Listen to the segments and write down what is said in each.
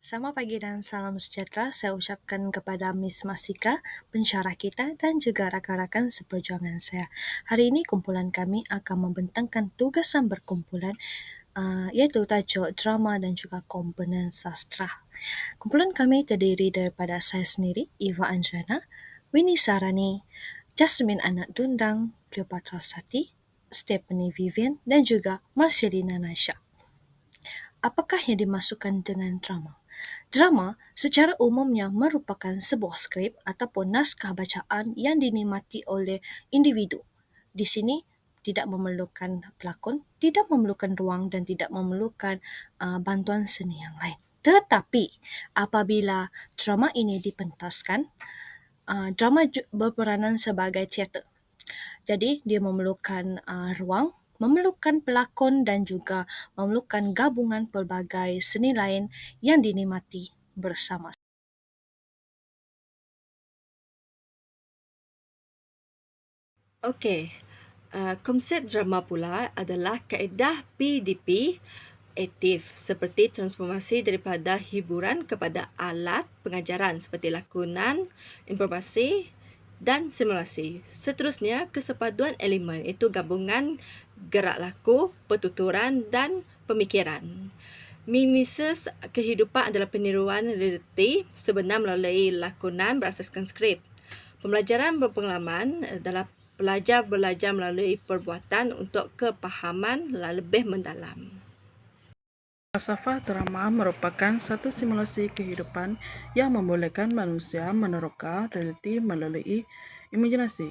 Selamat pagi dan salam sejahtera saya ucapkan kepada Miss Masika, pensyarah kita dan juga rakan-rakan seperjuangan saya. Hari ini kumpulan kami akan membentangkan tugasan berkumpulan iaitu tajuk drama dan juga komponen sastra. Kumpulan kami terdiri daripada saya sendiri, Eva Anjana, Winnie Sarani, Jasmine Anak Dundang, Cleopatra Sati, Stephanie Vivian dan juga Marcelina Nasha. Apakah yang dimasukkan dengan drama? Drama secara umumnya merupakan sebuah skrip ataupun naskah bacaan yang dinikmati oleh individu. Di sini tidak memerlukan pelakon, tidak memerlukan ruang dan tidak memerlukan bantuan seni yang lain. Tetapi apabila drama ini dipentaskan, drama berperanan sebagai teater. Jadi dia memerlukan ruang, memerlukan pelakon dan juga memerlukan gabungan pelbagai seni lain yang dinikmati bersama. Okey, konsep drama pula adalah kaedah PDP aktif seperti transformasi daripada hiburan kepada alat pengajaran seperti lakonan, informasi dan simulasi. Seterusnya, kesepaduan elemen iaitu gabungan gerak laku, pertuturan dan pemikiran. Mimesis kehidupan adalah peniruan realiti sebenar melalui lakonan berasaskan skrip. Pembelajaran berpengalaman adalah pelajar belajar melalui perbuatan untuk kepahaman lebih mendalam. Falsafah drama merupakan satu simulasi kehidupan yang membolehkan manusia meneroka realiti melalui imajinasi.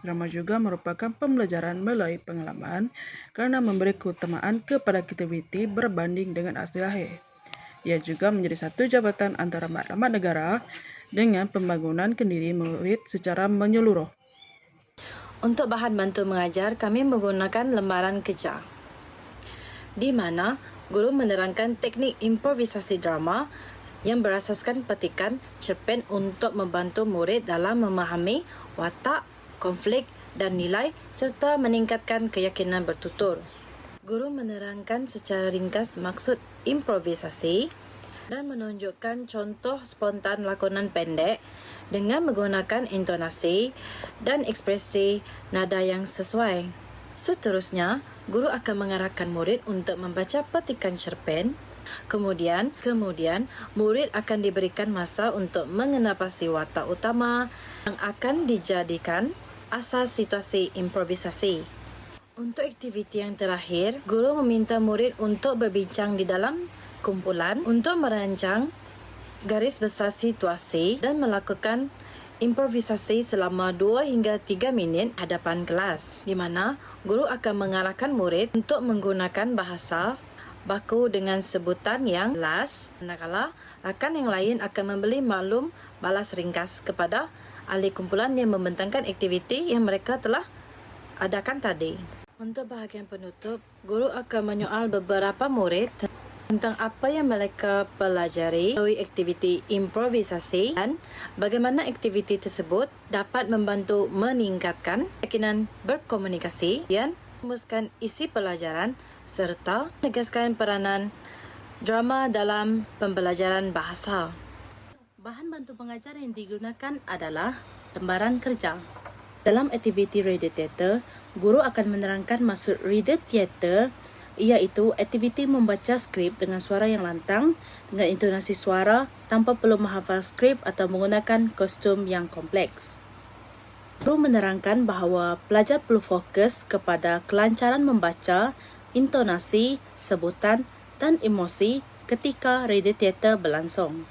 Drama juga merupakan pembelajaran melalui pengalaman kerana memberi keutamaan kepada aktiviti berbanding dengan hasil akhir. Ia juga menjadi satu jabatan antara maklumat negara dengan pembangunan kendiri murid secara menyeluruh. Untuk bahan bantu mengajar, kami menggunakan lembaran kerja, di mana guru menerangkan teknik improvisasi drama yang berasaskan petikan cerpen untuk membantu murid dalam memahami watak, konflik dan nilai serta meningkatkan keyakinan bertutur. Guru menerangkan secara ringkas maksud improvisasi dan menunjukkan contoh spontan lakonan pendek dengan menggunakan intonasi dan ekspresi nada yang sesuai. Seterusnya, guru akan mengarahkan murid untuk membaca petikan cerpen. Kemudian, murid akan diberikan masa untuk mengenapasi watak utama yang akan dijadikan asas situasi improvisasi. Untuk aktiviti yang terakhir, guru meminta murid untuk berbincang di dalam kumpulan untuk merancang garis besar situasi dan melakukan improvisasi selama 2 hingga 3 minit hadapan kelas, di mana guru akan mengarahkan murid untuk menggunakan bahasa baku dengan sebutan yang jelas, manakala rakan yang lain akan memberi maklum balas ringkas kepada ahli kumpulan yang membentangkan aktiviti yang mereka telah adakan tadi. Untuk bahagian penutup, guru akan menyoal beberapa murid tentang apa yang mereka pelajari melalui aktiviti improvisasi dan bagaimana aktiviti tersebut dapat membantu meningkatkan keyakinan berkomunikasi dan merumuskan isi pelajaran serta menegaskan peranan drama dalam pembelajaran bahasa. Bahan bantu pengajar yang digunakan adalah lembaran kerja. Dalam aktiviti reader theater, guru akan menerangkan maksud reader theater iaitu aktiviti membaca skrip dengan suara yang lantang dengan intonasi suara tanpa perlu menghafal skrip atau menggunakan kostum yang kompleks. Guru menerangkan bahawa pelajar perlu fokus kepada kelancaran membaca, intonasi, sebutan dan emosi ketika reader theater berlangsung.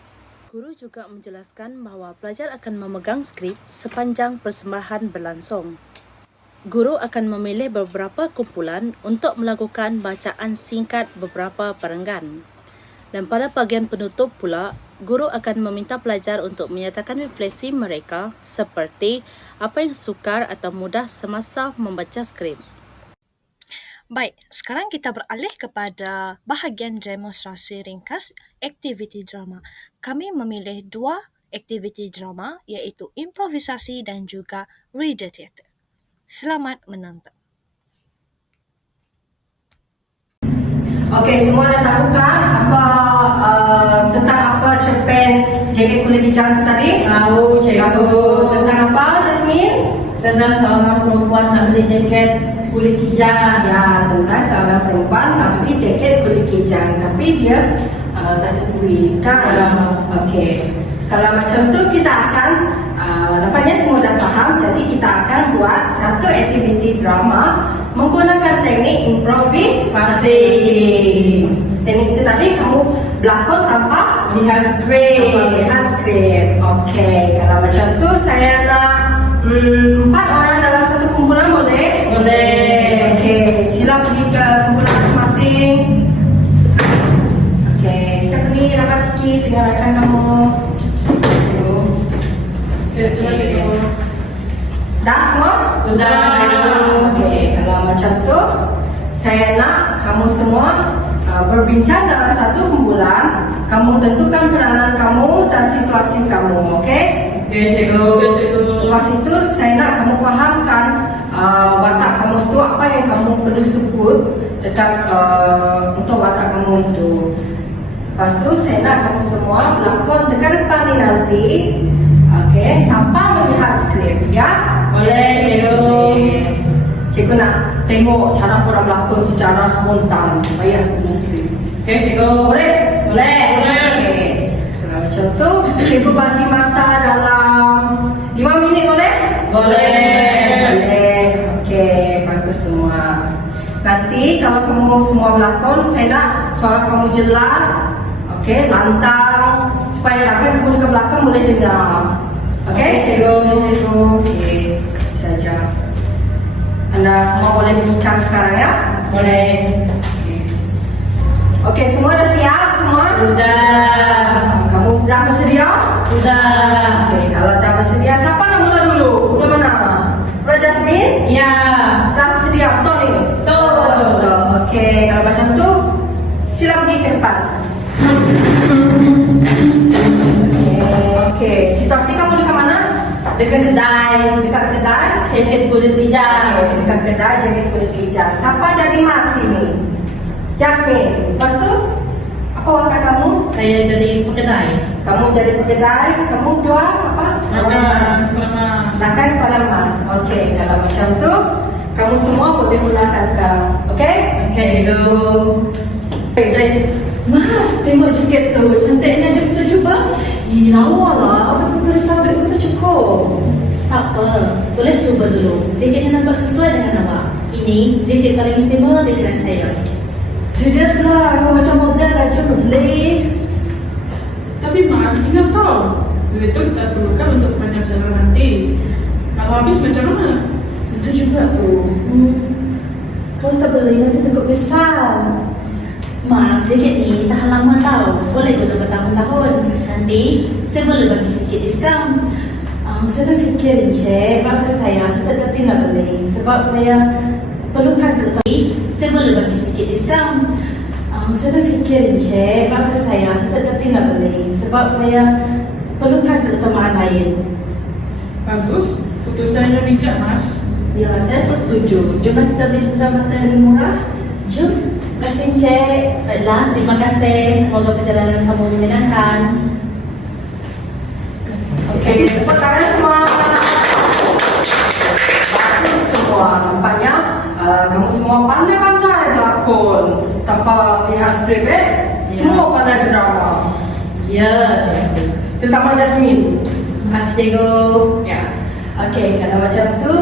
Guru juga menjelaskan bahawa pelajar akan memegang skrip sepanjang persembahan berlangsung. Guru akan memilih beberapa kumpulan untuk melakukan bacaan singkat beberapa perenggan. Dan pada bahagian penutup pula, guru akan meminta pelajar untuk menyatakan refleksi mereka seperti apa yang sukar atau mudah semasa membaca skrip. Baik, sekarang kita beralih kepada bahagian demonstrasi ringkas aktiviti drama. Kami memilih 2 aktiviti drama iaitu improvisasi dan juga reader theater. Selamat menonton. Okey, semua dah tahu kan tentang tahu cerpen Jaket Kulit Hijau itu tadi? Tahu, cikgu. Tentang apa, Jasmine? Tentang seorang perempuan nak beli jaket kulit kijang. Ya, tentang seorang perempuan nak beli jaket kulit kijang, tapi dia tak ada duit kan? Okey. Kalau macam tu kita akan nampaknya semua dah faham. Jadi kita akan buat satu aktiviti drama menggunakan teknik improvisasi. Teknik itu tadi kamu berlakon tanpa Lihat skrip. skrip. Okey, kalau macam tu saya nak 4 orang dalam satu kumpulan boleh? Boleh. Okey, sila pergi ke kumpulan masing-masing. Okey, Stephanie rapat sikit dengan rakan kamu. Sudah, cikgu. Dah semua? Sudah, cikgu. Okey, kalau macam tu saya nak kamu semua berbincang dalam satu kumpulan. Kamu tentukan peranan kamu dan situasi kamu, okey? Okey, cikgu. Lepas itu saya nak kamu fahamkan watak kamu tu apa yang kamu perlu sebut dekat untuk watak kamu itu. Lepas tu saya nak kamu semua berlakon dekat depan ni nanti, okey? Tanpa melihat skrip, ya? Boleh, cikgu. Okey. Cikgu nak tengok cara korang berlakon secara spontan, payah guna skrip. Okey, cikgu. Boleh? Boleh. Okey. Kalau macam tu, cikgu bagi masa dalam 5 minit boleh? Boleh. Boleh. Okey, bagus semua. Nanti kalau kamu semua berlakon, saya nak suara kamu jelas, okey, lantang, supaya rakan kamu dekat belakang boleh dengar. Okey? Okey, cikgu. Okey, saja. Anda semua boleh bincang sekarang ya? Boleh. Okey, semua dah siap semua? Sudah. Kamu sudah bersedia? Sudah. Okey, kalau dah bersedia, siapa nak mula dulu? Mula mana? Mula Jasmine? Ya. Dah bersedia, betul ni? Betul. Okey, kalau macam tu, sila pergi ke depan. Okey, situasi kamu dekat mana? Dekat kedai. Dekat kedai? Jaket kulit hijau. Okey, dekat kedai jaket kulit hijau. Siapa jadi mas ini? Jasmine. Lepas tu, apa watak kamu? Saya jadi pekedai. Kamu jadi pekedai, kamu jual apa? Makan pada mas. Okey, kalau macam tu, kamu semua boleh mulakan sekarang. Okey? Okey, cikgu. Mas, tengok jaket tu. Cantiknya dia kita cuba. Lawa lah. Tapi kerisau duit kita cukup. Tak apa, boleh cuba dulu. Jaketnya nampak sesuai dengan awak. Ini jaket paling istimewa di kedai saya. Serius lah. Aku macam model lah. Cukup beli. Tapi Mas, ingat tau, duit itu kita perlukan untuk sepanjang perjalanan nanti. Kalau habis macam mana? Itu juga tu. Kalau tak beli nanti takut besar. Mas, jaket ni tahan lama tau. Boleh guna bertahun-tahun. Nanti saya boleh bagi sikit diskaun. Saya dah fikir, Encik. Maafkan saya tak jadi nak beli. Sebab saya perlukan ke Saya boleh bagi sikit diskaun. Saya dah fikir, Encik. Maafkan saya tak jadi nak beli. Sebab saya perlukan keutamaan lain. Bagus, putusannya bijak Mas. Ya, saya pun setuju. Jom kita beli cenderamata yang lebih murah. Jom. Terima kasih, Encik. Baiklah, terima kasih. Semoga perjalanan kamu menyenangkan. Okey, tepuk tangan semua. Bagus semua. Nampaknya kamu semua pandai-pandai berlakon tanpa lihat skrip Ya. Semua pandai drama. Ya, cikgu. Terutama Jasmine. Terima kasih, cikgu. Ya. Okey, kalau macam tu,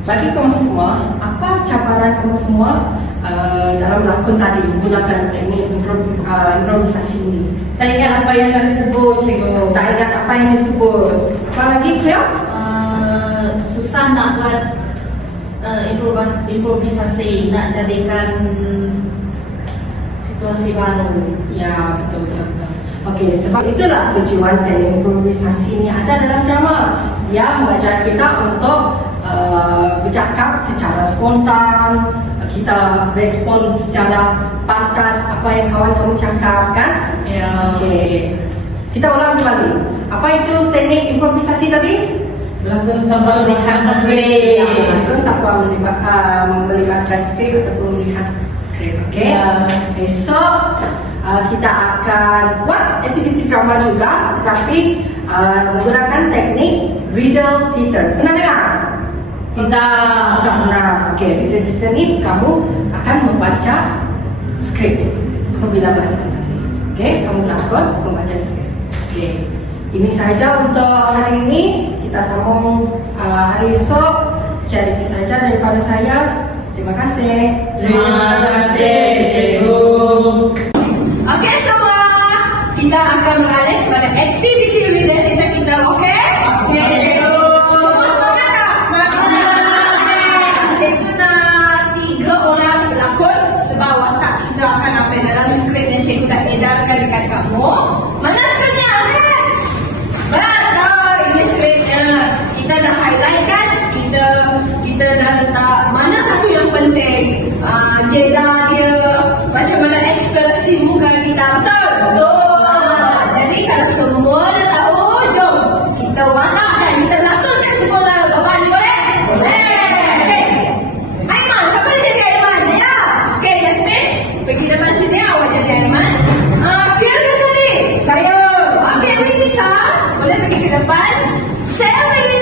bagi kamu semua, apa cabaran kamu semua dalam berlakon tadi menggunakan teknik improvisasi ini? Tak ingat apa yang dah disebut, cikgu. Tak ingat apa yang disebut. Apa lagi, Cleo? Susah nak buat improvisasi, nak jadikan situasi baru. Ya, betul. Okey, sebab itulah tujuan teknik improvisasi ini ada dalam drama. Dia mengajar kita untuk bercakap secara spontan, kita respon secara pantas apa yang kawan kamu cakap, kan? Ya. Okey. Kita ulang kembali. Apa itu teknik improvisasi tadi? Berlakon tanpa melihat skrip. Berlakon tanpa melibatkan skrip ataupun melihat skrip. Okey. Ya. Besok kita akan buat aktiviti drama juga, tetapi menggunakan teknik riddle theater. Pernah dengar? Tak pernah. Okey, riddle theater ni kamu akan membaca skrip apabila berlakon. Okey, kamu lakon membaca skrip. Okey, ini sahaja untuk hari ini. Kita sambung hari esok. Sekian itu saja daripada saya. Terima kasih. Terima kasih, cikgu. Okey semua, kita akan beralih kepada aktiviti riddle theater kita. Okey? Okey. Semua semangat tak? Cikgu nak 3 orang pelakon sebab watak kita akan apa dalam skrip yang cikgu dah edarkan dekat kamu. Mana skripnya? Betul, ini skripnya. Kita dah highlight kan? Kita dah letak mana satu yang penting, jeda dia, macam mana ekspresi muka kita. Betul. Jadi kalau semua dah tahu, jom kita watakkan, kita lakonkan semula. Bapak ni boleh? Boleh. Okay. Aiman, siapa dia jadi Aiman? Ya. Okay, Yasmin, pergi depan sini, awak jadi Aiman. Pierre tadi, saya. Okay, Witisa, boleh pergi ke depan. Sally,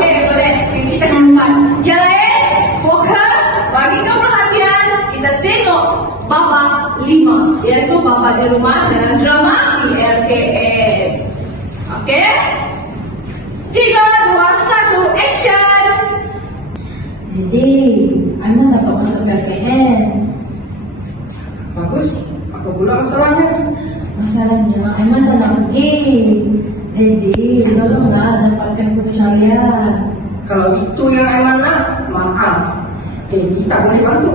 okey, boleh. Kita ke depan. Yang lain, fokus, bagikan perhatian. Kita tengok bapa 5, iaitu bapa di rumah dalam drama PLKN. Okey? 3, 2, 1, action! Jadi, Aiman dapat masuk PLKN. Bagus. Apa pula masalahnya? Masalahnya, Aiman tak nak pergi. Jadi, tolonglah dapatkan pencarian. Kalau itu yang Aiman nak, maaf. Daddy tak boleh bantu.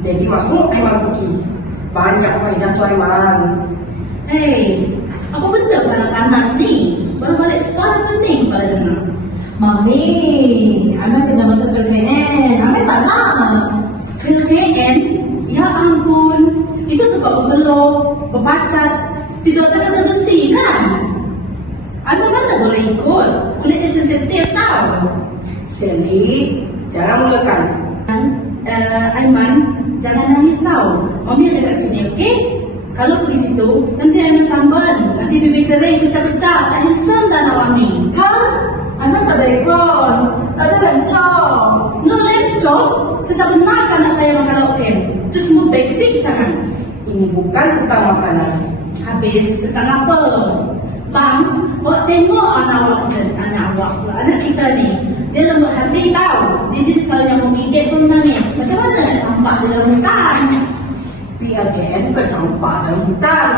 Daddy mahu Aiman pergi. Banyak faedah tu Aiman. Hei, apa betul panas ni? Balik sekolah penting pada dengar. Mami, Aiman kena masuk PLKN. Aiman tak nak. PLKN? Ya ampun. Itu tempat bergelok, berpacat. Tidak ada besi kan? Aiman mana boleh ikut? Kulit dia sensitif tau. Sally, jangan mulakan. Aiman, jangan nangis tau. Mami ada kat sini, okey? Kalau pergi situ, nanti Aiman samban. Nanti bibir kering, pecah-pecah. Tak nyesel dah nak Mami. Ha? Aiman tak ada ekor. Tak ada lencong. No lencong? Saya tak benarkan anak saya makan lauk kem. Itu semua basic sangat. Ini bukan tentang makanan. Habis tentang apa? Bang, awak tengok anak kita ni. Dia lembut hati tau. Dia jenis kalau yang mau gigit pun nangis. Macam mana nak campak di dalam hutan? PLKN bukan campak dalam hutan.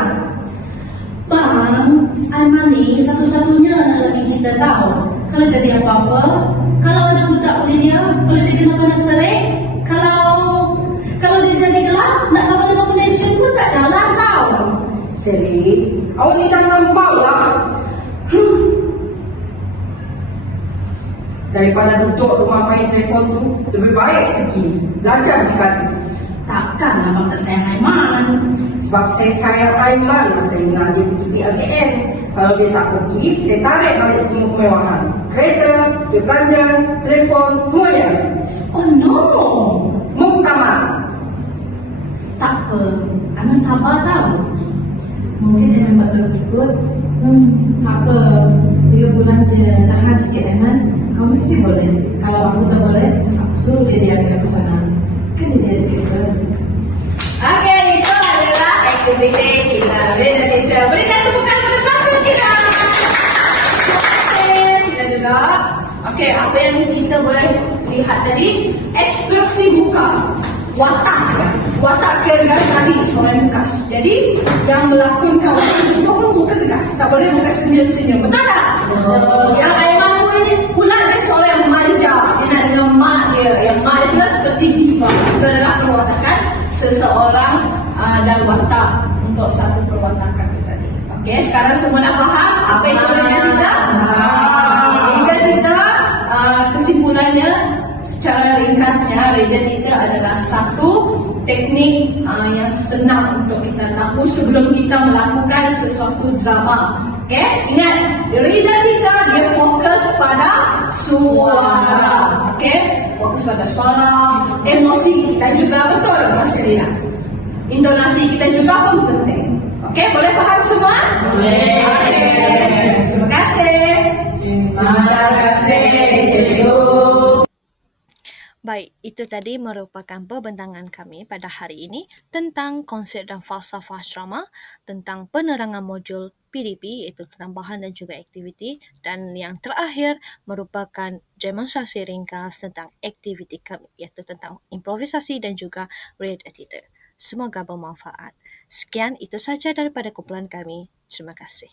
Bang, Aiman ni satu-satunya anak lelaki kita tahu. Kalau jadi apa-apa, kalau ada budak oleh dia, kalau dia kena panas terik, kalau dia jadi gelap, nak dapat foundation pun tak jalan tau. Sally, awak ni dah nampak lah. Daripada duduk rumah main telefon tu, lebih baik pergi belajar di kali. Takkan abang tak sayang Aiman. Sebab saya sayang Aiman, saya nak dia pergi PLKN. Kalau dia tak pergi, saya tarik balik semua kemewahan. Kereta, dia belanja, telefon, semuanya. Oh no. Muktamar. Tak apa, Aiman sabar tau. Mungkin Aiman patut ikut. Tak apa, 3 bulan je. Tahan sikit Aiman. Kau mesti boleh. Kalau aku tak boleh, aku suruh dia ke sana. Kan dia kerja. Okey, itu adalah aktiviti kita. Kita berikan tepukan pada pelakon kita. Kita juga. Okey, apa yang kita boleh lihat tadi? Ekspresi muka. Watak kira tadi seorang tegas. Jadi yang melakonkan watak semua pun muka tegas. Tak boleh muka senyum-senyum. Betul tak? Yang Aiman pula kan seorang yang manja. Dia nak dengan mak dia. Yang mak dia pula seperti diva. Kita adalah perwatakan seseorang dan watak untuk satu perwatakan tadi. Okey, sekarang semua nak faham apa itu dengan kita? Dengan kita kesimpulannya secara ringkasnya, reading adalah satu teknik yang senang untuk kita tahu sebelum kita melakukan sesuatu drama. Okay? Ingat, reader kita dia fokus pada suara. Okay? Fokus pada suara, emosi kita juga betul Mas Rina. intonasi kita juga pun penting. Okey, boleh faham semua? Boleh. Okey. Terima kasih. Terima kasih, cikgu. Baik, itu tadi merupakan perbentangan kami pada hari ini tentang konsep dan falsafah drama, tentang penerangan modul PDP iaitu tentang bahan dan juga aktiviti, dan yang terakhir merupakan demonstrasi ringkas tentang aktiviti kami iaitu tentang improvisasi dan juga radio theater. Semoga bermanfaat. Sekian, itu saja daripada kumpulan kami. Terima kasih.